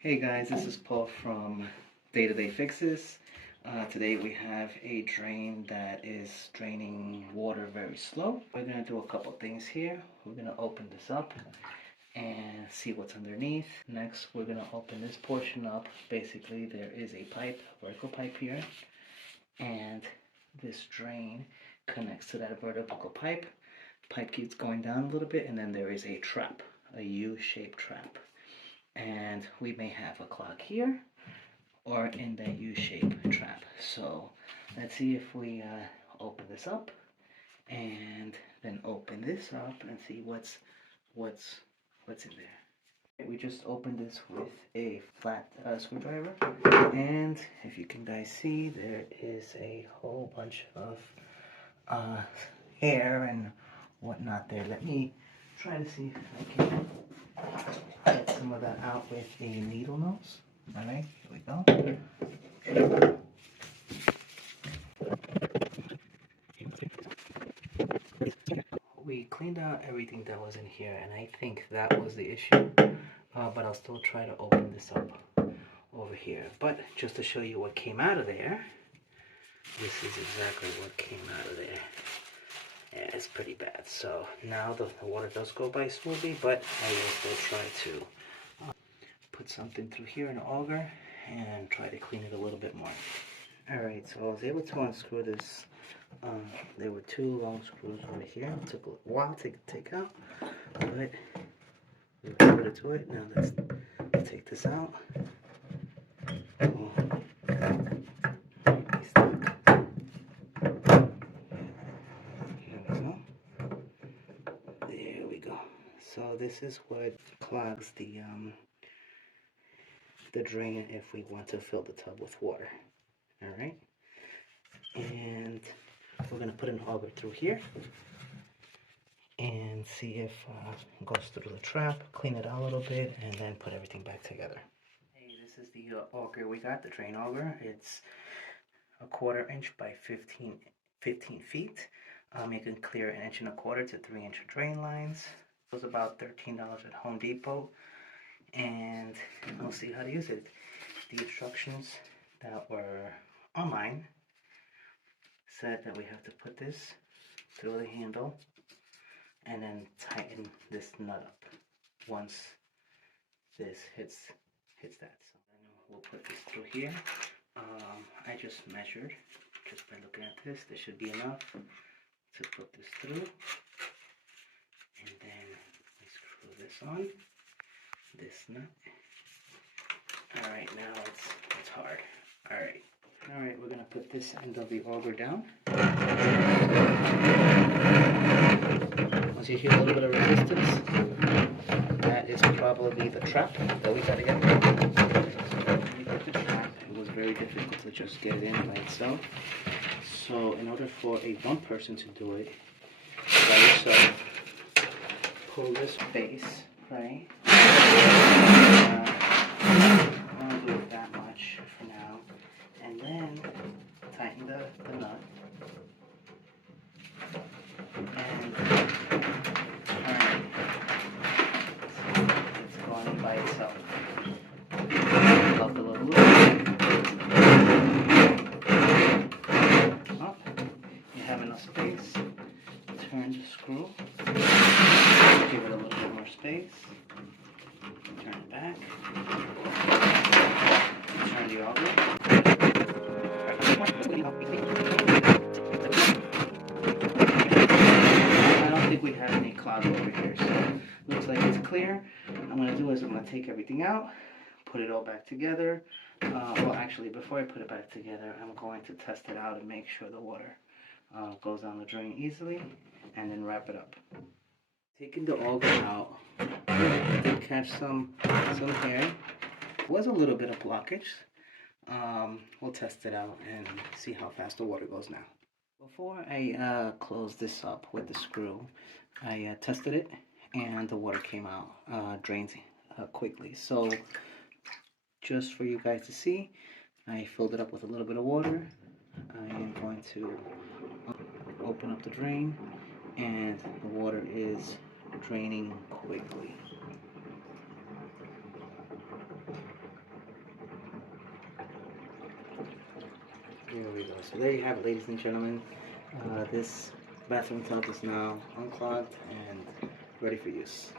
Hey guys, this is Paul from Day-to-Day Fixes. Today we have a drain that is draining water very slow. We're going to do a couple things here. We're going to open this up and see what's underneath. Next, we're going to open this portion up. Basically, there is a pipe, a vertical pipe here, and this drain connects to that vertical pipe. Pipe keeps going down a little bit, and then there is a trap, a U-shaped trap. And we may have a clog here or in that U-shaped trap. So let's see if we open this up and then open this up and see what's in there. We just opened this with a flat screwdriver, and if you can guys see, there is a whole bunch of hair and whatnot there. Let me try to see if I can get some of that out with a needle nose. Alright, here we go. We cleaned out everything that was in here, and I think that was the issue. But I'll still try to open this up over here. But just to show you what came out of there, this is exactly what came out of there. Yeah, it's pretty bad. So now the water does go by smoothly, but I will still try to put something through here in an auger and try to clean it a little bit more. Alright, so I was able to unscrew this. There were two long screws over here. It took a while to take out, but we were able to do it. Now let's take this out. There we go. So this is what clogs the drain if we want to fill the tub with water. Alright, and we're going to put an auger through here and see if it goes through the trap, clean it out a little bit, and then put everything back together. Hey, this is the auger we got, the drain auger. It's a 1/4 inch by 15 feet. You can clear 1 1/4 to 3 inch drain lines. It was about $13 at Home Depot, and we'll see how to use it. The instructions that were online said that we have to put this through the handle and then tighten this nut up once this hits that. So then we'll put this through here. I just measured, just by looking at this, there should be enough to put this through. And then we screw this on, this nut. Alright, now it's hard. Alright, we're going to put this end of the auger down. Once you hear a little bit of resistance, that is probably the trap that we got to get rid of. It was very difficult to just get it in by itself. So in order for one person to do it by yourself, pull this base, right? I'll do it that much for now. And then tighten the nut. And alright, it's going by itself. Up a little loop. Up. You have enough space. Turn the screw. Give it a little bit more space. Turn it back. Turn the auger. I don't think we have any cloud over here, so looks like it's clear. What I'm going to do is I'm going to take everything out, put it all back together. Well, actually, before I put it back together, I'm going to test it out and make sure the water goes down the drain easily, and then wrap it up. Taking the auger out, I did catch some hair. It was a little bit of blockage. We'll test it out and see how fast the water goes now. Before I close this up with the screw, I tested it, and the water came out, drains quickly. So just for you guys to see, I filled it up with a little bit of water. I am going to open up the drain, and the water is draining quickly. Here we go. So there you have it, ladies and gentlemen. This bathroom tub is now unclogged and ready for use.